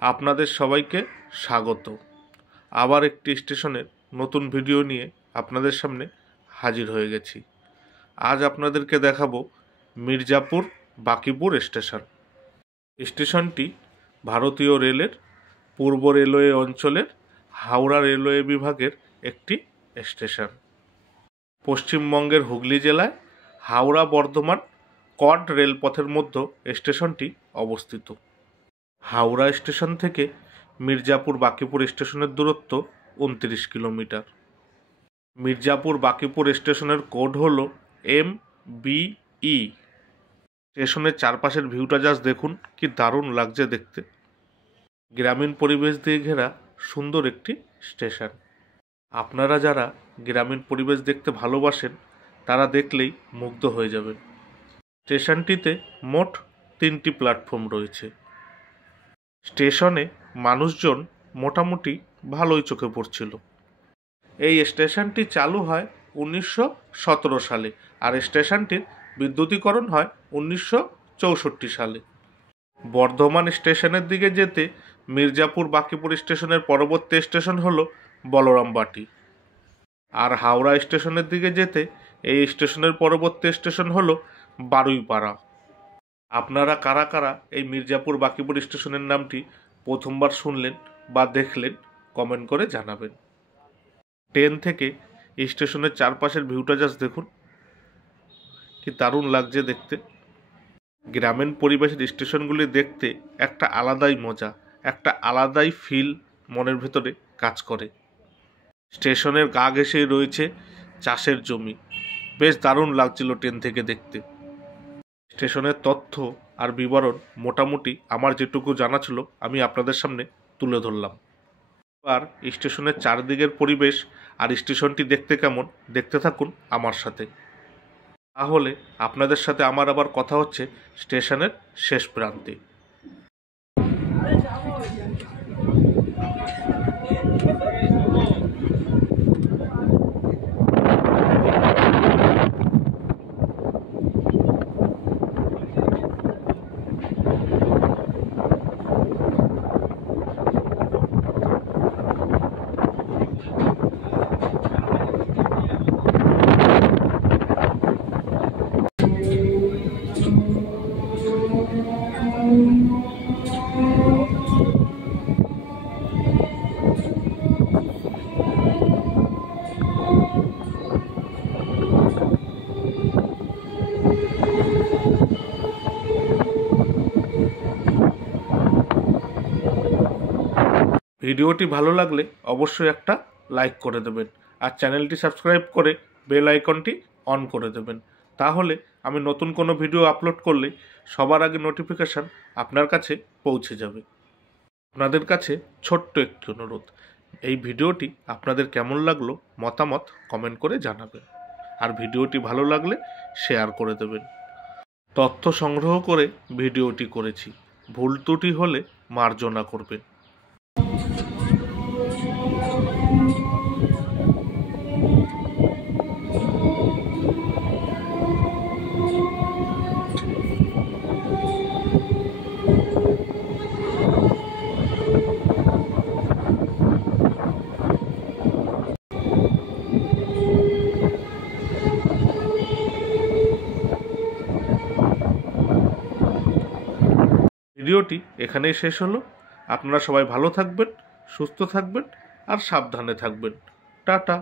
আপনাদের সবাইকে স্বাগত। আবার একটি স্টেশনের নতুন ভিডিও নিয়ে আপনাদের সামনে হাজির হয়ে গেছি। আজ আপনাদেরকে দেখাবো মির্জাপুর বাঁকিপুর স্টেশন। স্টেশনটি ভারতীয় রেলের পূর্ব রেলওয়ে অঞ্চলের হাওড়া রেলওয়ে বিভাগের একটি স্টেশন। পশ্চিমবঙ্গের হুগলি জেলায় হাওড়া বর্ধমান কড রেলপথের মধ্যে স্টেশনটি অবস্থিত। হাওড়া স্টেশন থেকে মির্জাপুর বাঁকিপুর স্টেশনের দূরত্ব 29 কিলোমিটার। মির্জাপুর বাঁকিপুর স্টেশনের কোড হল MBE। স্টেশনের চারপাশের ভিউটা জাস্ট দেখুন, কি দারুণ লাগছে দেখতে। গ্রামীণ পরিবেশ দিয়ে ঘেরা সুন্দর একটি স্টেশন। আপনারা যারা গ্রামীণ পরিবেশ দেখতে ভালোবাসেন তারা দেখলেই মুগ্ধ হয়ে যাবেন। স্টেশনটিতে মোট 3টি প্ল্যাটফর্ম রয়েছে। স্টেশনে মানুষজন মোটামুটি ভালোই চোখে পড়ছিল। এই স্টেশনটি চালু হয় 1917 সালে, আর স্টেশনটির বিদ্যুতীকরণ হয় 1964 সালে। বর্ধমান স্টেশনের দিকে যেতে মির্জাপুর বাঁকিপুর স্টেশনের পরবর্তী স্টেশন হলো বলরামবাটি, আর হাওড়া স্টেশনের দিকে যেতে এই স্টেশনের পরবর্তী স্টেশন হলো বারুইপাড়া। আপনারা কারা কারা এই মির্জাপুর বাঁকিপুর স্টেশনের নামটি প্রথমবার শুনলেন বা দেখলেন কমেন্ট করে জানাবেন। ট্রেন থেকে স্টেশনের চারপাশের ভিউটা জাস্ট দেখুন, কি দারুণ লাগছে দেখতে। গ্রামীণ পরিবেশের স্টেশনগুলি দেখতে একটা আলাদাই মজা, একটা আলাদাই ফিল মনের ভেতরে কাজ করে। স্টেশনের গা ঘেঁষেই রয়েছে চাষের জমি, বেশ দারুণ লাগছিল ট্রেন থেকে দেখতে। স্টেশনের তথ্য আর বিবরণ মোটামুটি আমার যেটুকু জানা ছিল আমি আপনাদের সামনে তুলে ধরলাম। আর স্টেশনের চারদিকের পরিবেশ আর স্টেশনটি দেখতে কেমন, দেখতে থাকুন আমার সাথে। তাহলে আপনাদের সাথে আমার আবার কথা হচ্ছে স্টেশনের শেষ প্রান্তে। ভিডিওটি ভালো লাগলে অবশ্যই একটা লাইক করে দেবেন, আর চ্যানেলটি সাবস্ক্রাইব করে বেল আইকনটি অন করে দেবেন। তাহলে আমি নতুন কোনো ভিডিও আপলোড করলে সবার আগে নোটিফিকেশান আপনার কাছে পৌঁছে যাবে। আপনাদের কাছে ছোট্ট একটি অনুরোধ, এই ভিডিওটি আপনাদের কেমন লাগলো মতামত কমেন্ট করে জানাবেন, আর ভিডিওটি ভালো লাগলে শেয়ার করে দেবেন। তথ্য সংগ্রহ করে ভিডিওটি করেছি, ভুল ত্রুটি হলে মার্জনা করবেন। ভিডিওটি এখানেই শেষ হলো। আপনারা সবাই ভালো থাকবেন, সুস্থ থাকবেন আর সাবধানে থাকবেন। টাটা।